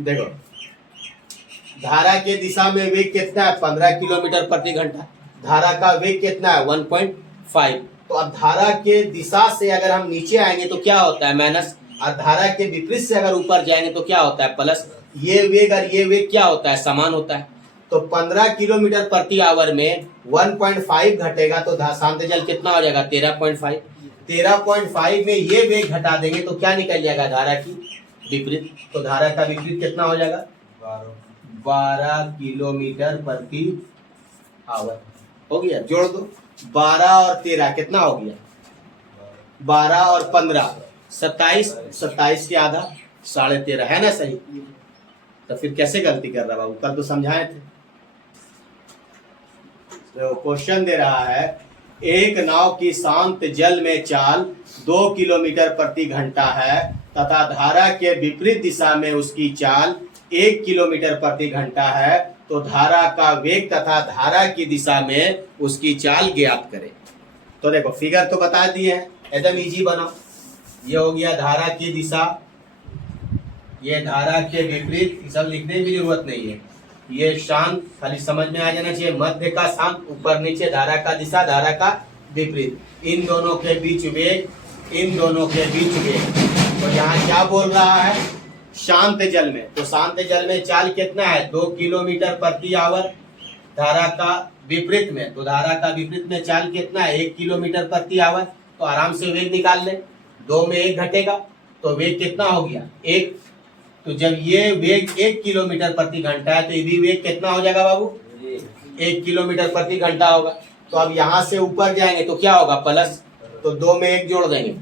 देखो धारा के दिशा में वेग कितना है 15 किलोमीटर प्रति घंटा। धारा का वेग कितना है 1.5। तो अब धारा के दिशा से अगर हम नीचे आएंगे तो क्या होता है माइनस, और धारा के विपरीत से अगर ऊपर जाएंगे तो क्या होता है प्लस। ये वेग और ये वेग क्या होता है समान होता है। तो 15 किलोमीटर प्रति आवर में 1.5 घटेगा तो शांत जल कितना हो जाएगा 13.5। 13.5 में ये वेग घटा देंगे तो क्या निकल जाएगा धारा की विपरीत। तो धारा का विपरीत कितना हो जाएगा 12 किलोमीटर प्रति आवर। हो गया, जोड़ दो 12 और 13 कितना हो गया 12 और 15 27। 27 के आधा 13.5 है ना सही। तो फिर कैसे गलती कर रहा बाबू, कल तो समझाए थे। तो क्वेश्चन दे रहा है एक नाव की शांत जल में चाल 2 किलोमीटर प्रति घंटा है तथा धारा के विपरीत दिशा में उसकी चाल 1 किलोमीटर प्रति घंटा है, तो धारा का वेग तथा धारा की दिशा में उसकी चाल ज्ञात करें। तो देखो फिगर तो बता दिए हैं, एकदम इजी बनाओ। ये हो गया धारा की दिशा, ये धारा के विपरीत, सब लिखने की जरूरत नहीं है। ये शांत खाली समझ में आ जाना चाहिए, मध्य का शांत, ऊपर नीचे धारा का दिशा, धारा का विपरीत, इन दोनों के बीच वेग, इन दोनों के बीच वेग। तो यहाँ क्या बोल रहा है शांत जल में, तो शांत जल में चाल कितना है 2 किलोमीटर प्रति आवर। धारा का विपरीत में, तो धारा का विपरीत में चाल कितना है 1 किलोमीटर प्रति आवर। तो आराम से वेग निकाल ले, 2 में 1 घटेगा तो वेग कितना हो गया 1। तो जब ये वेग 1 किलोमीटर प्रति घंटा है तो ये भी वेग कितना हो जाएगा बाबू 1 किलोमीटर प्रति घंटा होगा। तो अब यहाँ से ऊपर जाएंगे तो क्या होगा प्लस, तो 2 में 1 जोड़ देंगे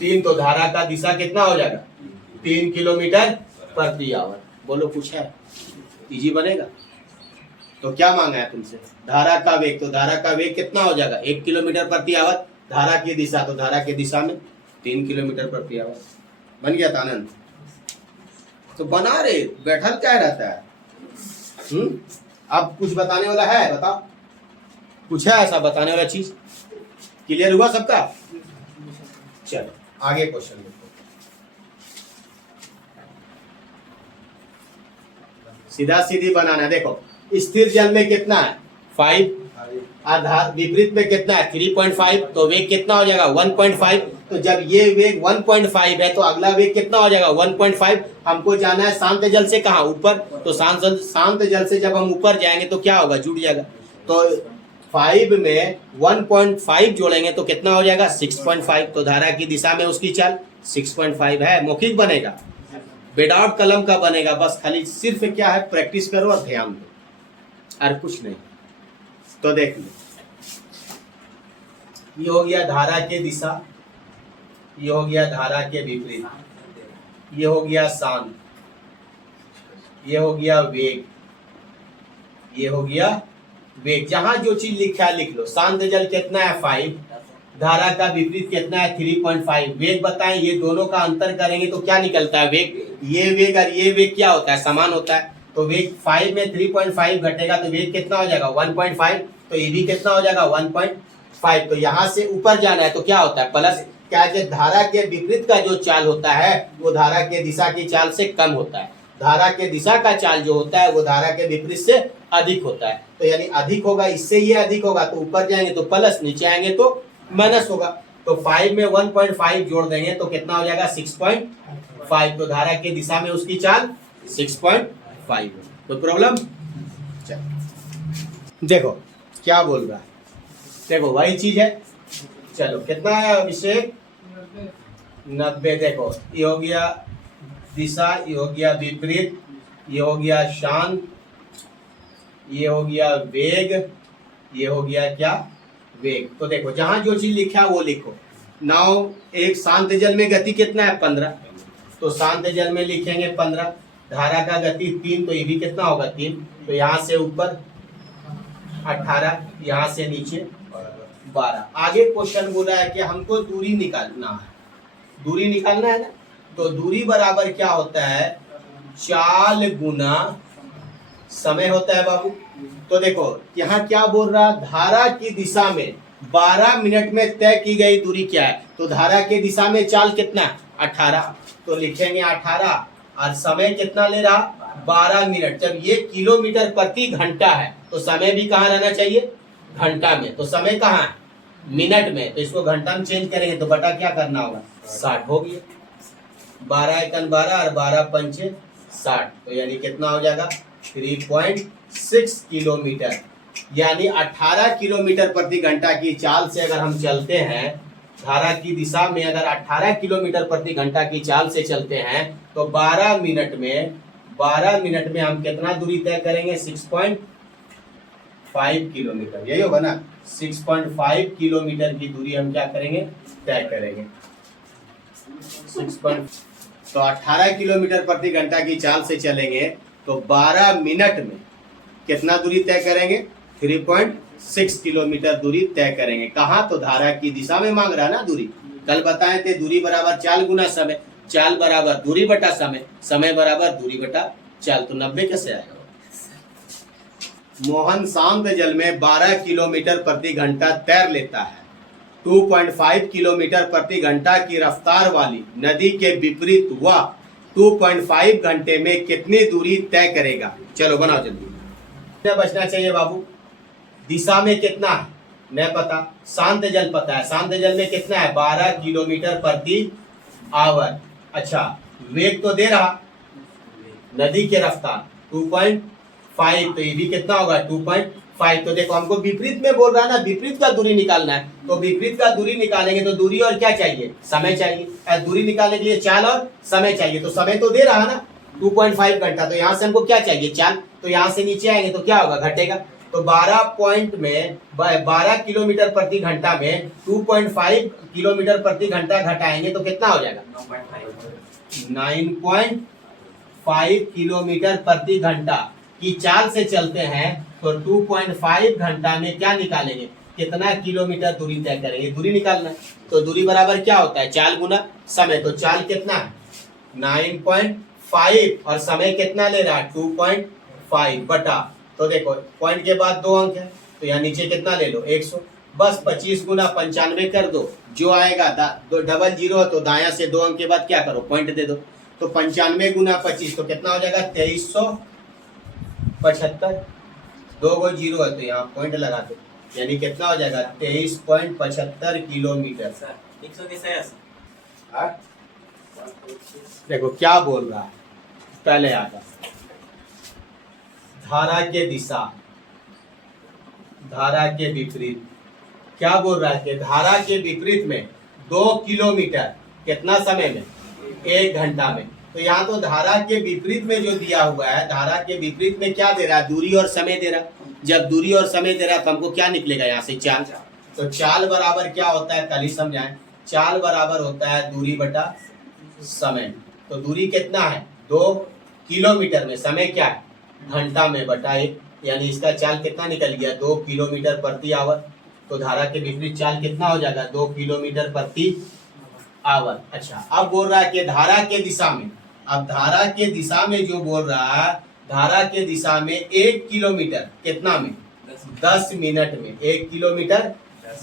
3। तो धारा का दिशा कितना हो जाएगा 3 किलोमीटर प्रति आवर। बोलो कुछ है इजी बनेगा। तो क्या मांगा है तुमसे धारा का वेग, तो धारा का वेग कितना हो जाएगा 1 किलोमीटर प्रति आवर। धारा की दिशा, तो धारा की दिशा में 3 किलोमीटर प्रति आवर। बन गया था आनंद। तो बना रे, बैठल क्या रहता है। अब कुछ बताने वाला है, बताओ कुछ है ऐसा बताने वाला चीज। क्लियर हुआ सबका। चलो आगे क्वेश्चन देखो, सीधा सीधी बनाना। देखो स्थिर जल में कितना है 5, आधार विपरीत में कितना है 3.5, तो वेग कितना हो जाएगा 1.5। तो जब ये वेग 1.5 है तो अगला वेग कितना हो जाएगा 1.5। हमको जाना है शांत जल से कहाँ ऊपर, तो शांत जल से जब हम ऊपर जाएंगे तो क्या होगा जुड़ जाएगा। तो 5 में 1.5 जोड़ेंगे तो कितना हो जाएगा 6.5। तो धारा की दिशा में उसकी चाल 6.5 है। मौखिक बनेगा, विदाउट कलम का बनेगा, बस खाली सिर्फ क्या है प्रैक्टिस करो और ध्यान दो और कुछ नहीं। तो देख लो ये हो गया धारा के दिशा, ये हो गया धारा के विपरीत, ये हो गया शांत, ये हो गया वेग, ये हो गया वेग। जहां जो चीज लिखा है लिख लो। शांत जल कितना है 5, धारा का विपरीत कितना है 3.5। वेग बताएं, ये दोनों का अंतर करेंगे तो क्या निकलता है वेग। ये वेग और ये वेग क्या होता है समान होता है। तो वेग 5 में 3.5 घटेगा तो वेग कितना हो जाएगा 1.5। तो ये भी कितना हो जाएगा 1.5। तो यहाँ से ऊपर जाना है तो क्या होता है प्लस। क्या है धारा के विपरीत का जो चाल होता है वो धारा के दिशा की चाल से कम होता है। धारा के दिशा का चाल जो होता है वो धारा के विपरीत से अधिक होता है। तो यानी अधिक होगा, इससे ये अधिक होगा तो ऊपर जाएंगे तो प्लस, नीचे आएंगे तो माइनस होगा। तो 5 में 1.5 जोड़ देंगे तो कितना हो जाएगा 6.5। तो धारा की दिशा में उसकी चाल 6.5। कोई प्रॉब्लम। देखो क्या बोल रहा है, देखो वही चीज है। चलो कितना है अभिषेक 90। देखो ये हो गया दिशा, ये हो गया विपरीत, ये हो गया शांत, ये हो गया वेग, ये हो गया क्या वेग। तो देखो जहां जो चीज लिखा है वो लिखो। नाव एक शांत जल में गति कितना है 15, तो शांत जल में लिखेंगे 15। धारा का गति 3, तो ये भी कितना होगा 3। तो यहाँ से ऊपर 18, यहाँ से नीचे 12। आगे क्वेश्चन बोला है कि हमको दूरी निकालना है, दूरी निकालना है ना। तो दूरी बराबर क्या होता है चाल गुना समय होता है बाबू। तो देखो यहाँ क्या बोल रहा, धारा की दिशा में 12 मिनट में तय की गई दूरी क्या है। तो धारा की दिशा में चाल कितना 18, तो लिखेंगे 18 और समय कितना ले रहा 12 मिनट। जब ये किलोमीटर प्रति घंटा है तो समय भी कहाँ रहना चाहिए घंटा में, तो समय कहाँ है मिनट में, तो इसको घंटा में चेंज करेंगे तो बटा क्या करना होगा 60 हो गया। 12 एकन 12 और 12 पंचे 60, तो यानी कितना हो जाएगा 3.6 किलोमीटर, यानी 18 किलोमीटर प्रति घंटा की चाल से अगर हम चलते हैं, धारा की दिशा में अगर 18 किलोमीटर प्रति घंटा की चाल से चलते हैं तो 12 मिनट में हम कितना दूरी तय करेंगे 6.5 किलोमीटर, यही होगा ना 6.5 किलोमीटर की दूरी हम क्या करेंगे तय करेंगे। तो 18 किलोमीटर प्रति घंटा की चाल से चलेंगे तो 12 मिनट में कितना दूरी तय करेंगे 3.6 किलोमीटर दूरी तय करेंगे। कहाँ, तो धारा की दिशा में मांग रहा है ना दूरी। कल बताए थे दूरी बराबर चाल गुना समय, चाल बराबर दूरी बटा समय, समय बराबर दूरी बटा चाल, तो 90 कैसे आएगा। मोहन शांत जल में 12 किलोमीटर प्रति घंटा तैर लेता है। 2.5 किलोमीटर प्रति घंटा की रफ्तार वाली नदी के विपरीत वह 2.5 घंटे में कितनी दूरी तय करेगा। चलो बनाओ जल्दी। कितना बचना चाहिए बाबू, दिशा में कितना है नहीं पता, शांत जल पता है, शांत जल में कितना है 12 किलोमीटर प्रति आवर। अच्छा वेग तो दे रहा नदी के रफ्तार 2.5, तो ये भी कितना होगा 2.5। तो देखो हमको विपरीत में बोल रहा है ना, विपरीत का दूरी निकालना है, तो विपरीत का दूरी निकालेंगे तो दूरी और क्या चाहिए समय चाहिए, दूरी निकालने के लिए चाल और समय चाहिए, तो समय तो दे रहा ना 2.5 घंटा, तो यहाँ से हमको क्या चाहिए चाल, तो यहाँ से नीचे आएंगे तो क्या होगा घटेगा। तो 12 किलोमीटर प्रति घंटा में 2.5 किलोमीटर प्रति घंटा घटाएंगे तो कितना हो जाएगा 9.5 किलोमीटर प्रति घंटा की चाल से चलते हैं तो 2.5 घंटा में क्या निकालेंगे कितना किलोमीटर दूरी तय करेंगे, दूरी निकालना है। तो दूरी बराबर क्या होता है चाल गुना समय, तो चाल कितना है 9.5 और समय कितना ले रहा है 2.5 बटा, तो देखो पॉइंट के बाद 2 अंक है तो यहाँ नीचे कितना ले लो 100, बस 25 गुना 95 कर दो, जो आएगा डबल जीरो तो दाया से 2 अंक के बाद क्या करो पॉइंट दे दो, तो 95 गुना 25 तो कितना हो जाएगा 2375, 2 गो जीरो है तो यहाँ पॉइंट लगा दो, यानी कितना हो जाएगा 23.75 किलोमीटर। देखो क्या बोल रहा है पहले आगा, धारा के दिशा, धारा के विपरीत, क्या बोल रहा है कि धारा के विपरीत में 2 किलोमीटर कितना समय में 1 घंटा में, तो यहाँ तो धारा के विपरीत में जो दिया हुआ है, धारा के विपरीत में क्या दे रहा है दूरी और समय दे रहा है। जब दूरी और समय दे रहा है तो हमको क्या निकलेगा यहाँ से चाल, तो चाल बराबर क्या होता है कल ही समझाएं, चाल बराबर होता है दूरी बटा समय। तो दूरी कितना है 2 किलोमीटर में, समय क्या है घंटा में बटा 1, यानी इसका चाल कितना निकल गया 2 किलोमीटर प्रति आवर। तो धारा के विपरीत चाल कितना हो जाएगा 2 किलोमीटर प्रति आवर। अच्छा अब बोल रहा है कि धारा के दिशा में, अब धारा के दिशा में जो बोल रहा है, धारा के दिशा में 1 किलोमीटर कितना में 10 मिनट में, 1 किलोमीटर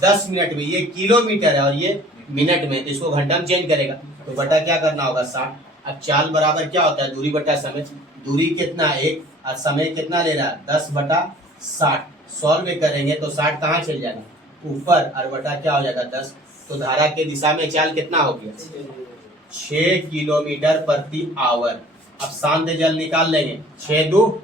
10 मिनट में, ये किलोमीटर है और ये मिनट में, तो इसको घंटा में चेंज करेगा तो बटा क्या करना होगा 60। अब चाल बराबर क्या होता है दूरी बटा समय, दूरी कितना 1 और समय कितना ले रहा है 10 बटा 60, सॉल्व करेंगे तो 60 कहाँ चल जाएगा ऊपर और बटा क्या हो जाएगा 10, तो धारा के दिशा में चाल कितना हो गया 6 किलोमीटर प्रति आवर। अब शांत जल निकाल लेंगे, 6 2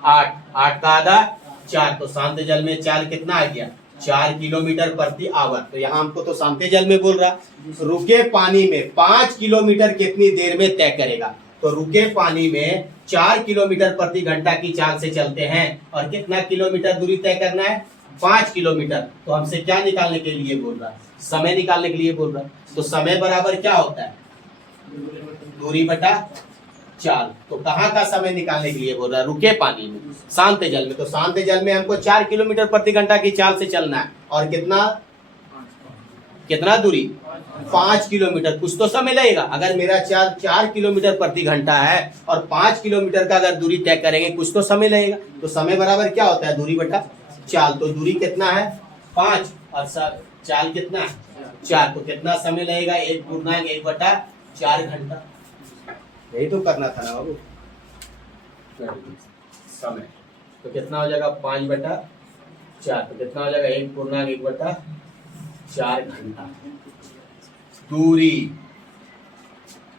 8, 8 का आधा 4, तो शांत जल में चाल कितना आ गया 4 किलोमीटर प्रति आवर। तो यहाँ हमको तो शांत जल में बोल रहा, रुके पानी में 5 किलोमीटर कितनी देर में तय करेगा, तो रुके पानी में 4 किलोमीटर प्रति घंटा की चाल से चलते हैं और कितना किलोमीटर दूरी तय करना है 5 किलोमीटर, तो हमसे क्या निकालने के लिए बोल रहा है समय निकालने के लिए बोल रहा है। तो समय बराबर क्या होता है दूरी बटा चाल, तो कहाँ का समय निकालने के लिए बोल रहा है रुके पानी में शांत जल में, तो शांत जल में हमको 4 किलोमीटर प्रति घंटा की चाल से चलना है और कितना दूरी 5 किलोमीटर, कुछ तो समय लगेगा। अगर मेरा 4 किलोमीटर प्रति घंटा है और 5 किलोमीटर का अगर दूरी तय करेंगे कुछ तो समय लगेगा, तो समय बराबर क्या होता है दूरी बटा चाल, तो दूरी कितना है 5 और चाल कितना है 4, तो कितना समय लगेगा 1 पूर्णांक 1 बटा 4 घंटा। यही तो करना था ना बाबू। समय तो कितना हो जाएगा 5/4, तो कितना हो जाएगा 1.1/4 घंटा। दूरी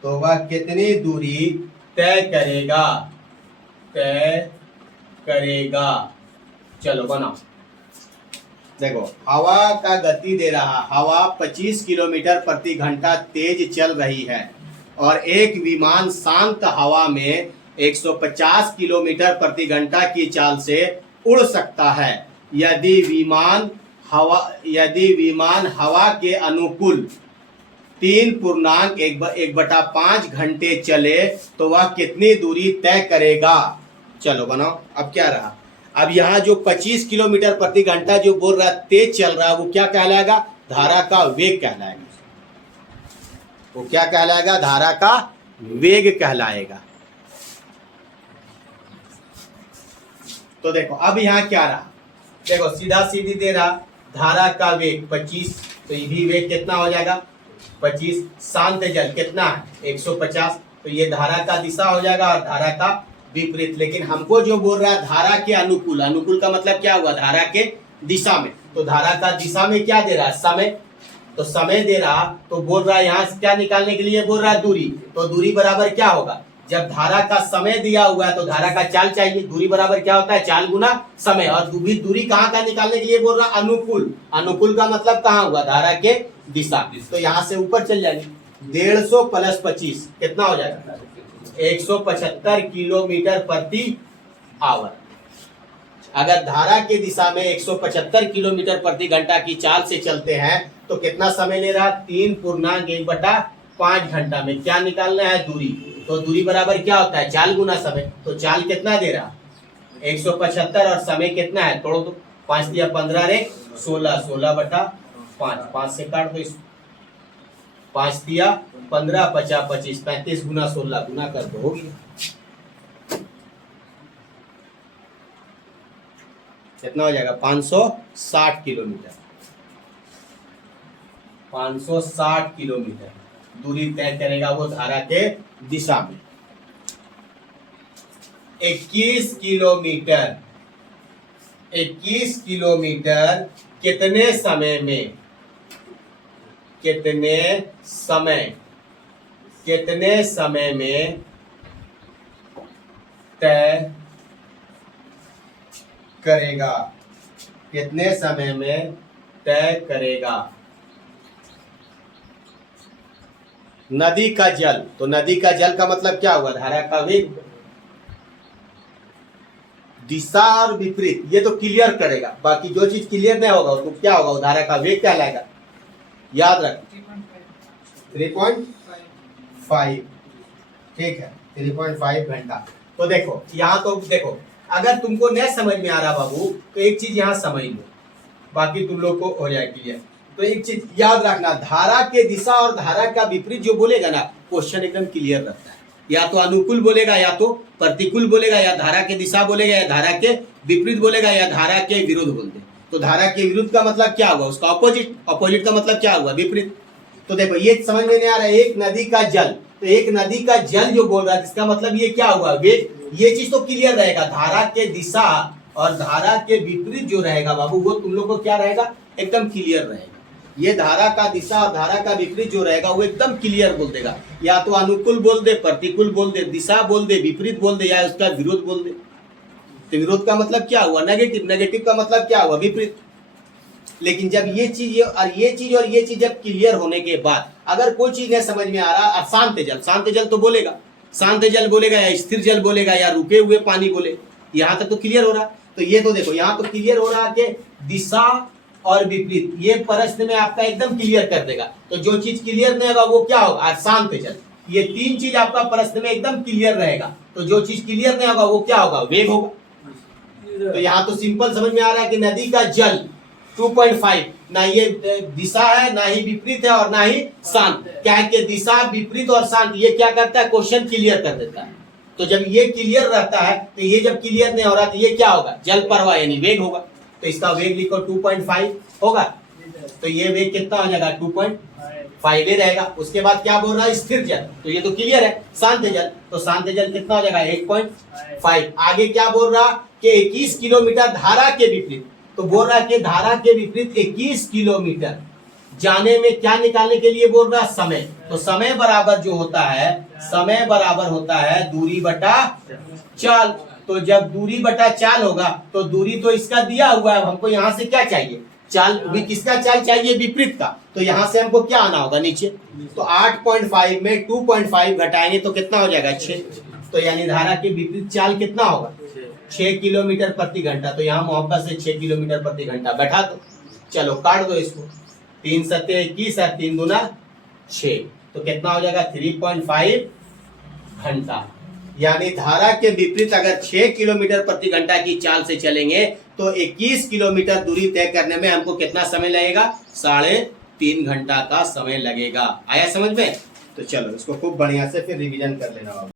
तो वह कितनी दूरी तय करेगा। चलो बनाओ। देखो हवा का गति दे रहा, हवा 25 किलोमीटर प्रति घंटा तेज चल रही है और एक विमान शांत हवा में 150 किलोमीटर प्रति घंटा की चाल से उड़ सकता है। यदि विमान हवा के अनुकूल 3.1/5 घंटे चले तो वह कितनी दूरी तय करेगा। चलो बनाओ। अब क्या रहा, अब यहाँ जो 25 किलोमीटर प्रति घंटा जो बोल रहा तेज चल रहा है वो क्या कहलाएगा, धारा का वेग कहलाएगा। वो क्या कहलाएगा, धारा का वेग कहलाएगा। तो देखो अब यहाँ क्या रहा, देखो सीधा सीधी दे रहा धारा का वेग 25, तो ये भी वेग कितना हो जाएगा 25। शांत जल कितना है 150, तो ये धारा का दिशा हो जाएगा और धारा का विपरीत। लेकिन हमको जो बोल रहा है धारा के अनुकूल, अनुकूल का मतलब क्या हुआ, धारा के दिशा में। तो धारा का दिशा में क्या दे रहा है, समय। तो समय दे रहा तो बोल रहा है यहाँ से क्या निकालने के लिए बोल रहा है, दूरी। तो दूरी बराबर क्या होगा, जब धारा का समय दिया हुआ है तो धारा का चाल चाहिए। दूरी बराबर क्या होता है, चाल गुना समय। और दूरी कहाँ का निकालने के लिए बोल रहा, अनुकूल। अनुकूल का मतलब कहाँ हुआ, धारा के दिशा। तो यहाँ से ऊपर चल जाएंगे, 150 + 25 कितना हो जाएगा 175 किलोमीटर प्रति आवर। अगर धारा के दिशा में 175 किलोमीटर प्रति घंटा की चाल से चलते हैं तो कितना समय ले रहा, 3.1/5 घंटा में क्या निकालना है, दूरी। तो दूरी बराबर क्या होता है, चाल गुना समय। तो चाल कितना दे रहा 175 और समय कितना है, तोड़ो तो 5 दिया 15 रे 16, 16/5, 5 से काट दो इसको, 5 दिया 15, 50, 25, 35 गुना 16 गुना कर दो, हो गया। कितना हो जाएगा 560 किलोमीटर। 560 किलोमीटर दूरी तय करेगा वो धारा के दिशा में। 21 किलोमीटर कितने समय में तय करेगा, कितने समय में तय करेगा। नदी का जल, तो नदी का जल का मतलब क्या हुआ, धारा का वेग। दिशा और विपरीत ये तो क्लियर करेगा, बाकी जो चीज क्लियर नहीं होगा उसको क्या होगा, धारा का वेग कहलाएगा। याद रख 3.5, ठीक है 3.5 घंटा। तो देखो यहाँ तो देखो, अगर तुमको नहीं समझ में आ रहा बाबू तो एक चीज यहाँ समझ लो, बाकी तुम लोग को हो जाए क्लियर। तो एक चीज याद रखना, धारा के दिशा और धारा का विपरीत जो बोलेगा ना, क्वेश्चन एकदम क्लियर रहता है। या तो अनुकूल बोलेगा या तो प्रतिकूल बोलेगा, या धारा के दिशा बोलेगा या धारा के विपरीत बोलेगा, या धारा के विरुद्ध बोल दे। तो धारा के विरुद्ध का मतलब क्या हुआ, उसका ऑपोजिट। ऑपोजिट का मतलब क्या हुआ, विपरीत। तो देखो ये समझ में नहीं आ रहा है, एक नदी का जल, तो एक नदी का जल जो बोल रहा है इसका मतलब ये क्या हुआ, वेग। ये चीज तो क्लियर रहेगा, धारा के दिशा और धारा के विपरीत जो रहेगा बाबू वो तुम लोग को क्या रहेगा, एकदम क्लियर रहेगा। ये धारा का दिशा और धारा का विपरीत जो रहेगा वो एकदम क्लियर बोल देगा। या तो अनुकूल बोल दे, प्रतिकूल बोल दे, दिशा बोल दे, विपरीत बोल दे, या उसका विरोध बोल दे। तो विरोध का मतलब क्या हुआ, नेगेटिव। नेगेटिव का मतलब क्या हुआ, विपरीत। लेकिन जब ये चीज और ये चीज जब क्लियर होने के बाद अगर कोई चीज नहीं समझ में आ रहा, शांत जल तो बोलेगा, शांत जल बोलेगा या स्थिर जल बोलेगा या रुके हुए पानी बोले, यहाँ तक तो क्लियर हो रहा। तो ये तो देखो यहाँ तो क्लियर हो रहा कि दिशा और विपरीत, ये प्रश्न में आपका एकदम क्लियर कर देगा। तो जो चीज क्लियर नहीं होगा वो क्या होगा, शांत जल। ये तीन चीज आपका प्रश्न में एकदम क्लियर रहेगा। तो जो चीज क्लियर नहीं होगा वो क्या होगा, वेग होगा। तो यहाँ तो सिंपल समझ में आ रहा है कि नदी का जल 2.5, ना ये दिशा है ना ही विपरीत है और ना ही शांत। क्या है कि दिशा विपरीत और शांत ये क्या करता है, क्वेश्चन क्लियर कर देता है। तो जब ये क्लियर रहता है तो ये जब क्लियर नहीं हो रहा तो ये क्या होगा, जल प्रवाह यानी वेग होगा। तो इसका वेग लिखो 2.5 होगा। तो ये वेग कितना हो जाएगा 2.5 5 ही रहेगा। उसके बाद क्या बोल रहा है, स्थिर जल, तो ये तो क्लियर है, शांत जल, तो शांत जल कितना हो जाएगा 8.5। आगे क्या बोल रहा कि 21 किलोमीटर धारा के विपरीत, तो बोल रहा है कि धारा के विपरीत 21 किलोमीटर जाने में क्या निकालने के लिए बोल रहा, समय। तो समय बराबर जो होता है, समय बराबर होता है दूरी बटा चाल। तो जब दूरी बटा चाल होगा तो दूरी तो इसका दिया हुआ है, हमको यहाँ से क्या चाहिए, चाल भी, किसका चाल चाहिए, विपरीत का। तो यहाँ से हमको क्या आना होगा नीचे, तो 8.5 में 2.5 घटाएंगे तो कितना हो जाएगा 6। तो यानी धारा के विपरीत चाल कितना होगा 6 किलोमीटर प्रति घंटा। तो यहाँ मोहब्बत से 6 किलोमीटर प्रति घंटा बैठा दो, चलो काट दो इसको, 3 सत्ते 21 और 3 दूना 6, तो कितना हो जाएगा 3.5 घंटा। यानी धारा के विपरीत अगर 6 किलोमीटर प्रति घंटा की चाल से चलेंगे तो 21 किलोमीटर दूरी तय करने में हमको कितना समय लगेगा, 3.5 घंटा का समय लगेगा। आया समझ में? तो चलो इसको खूब बढ़िया से फिर रिवीजन कर लेना।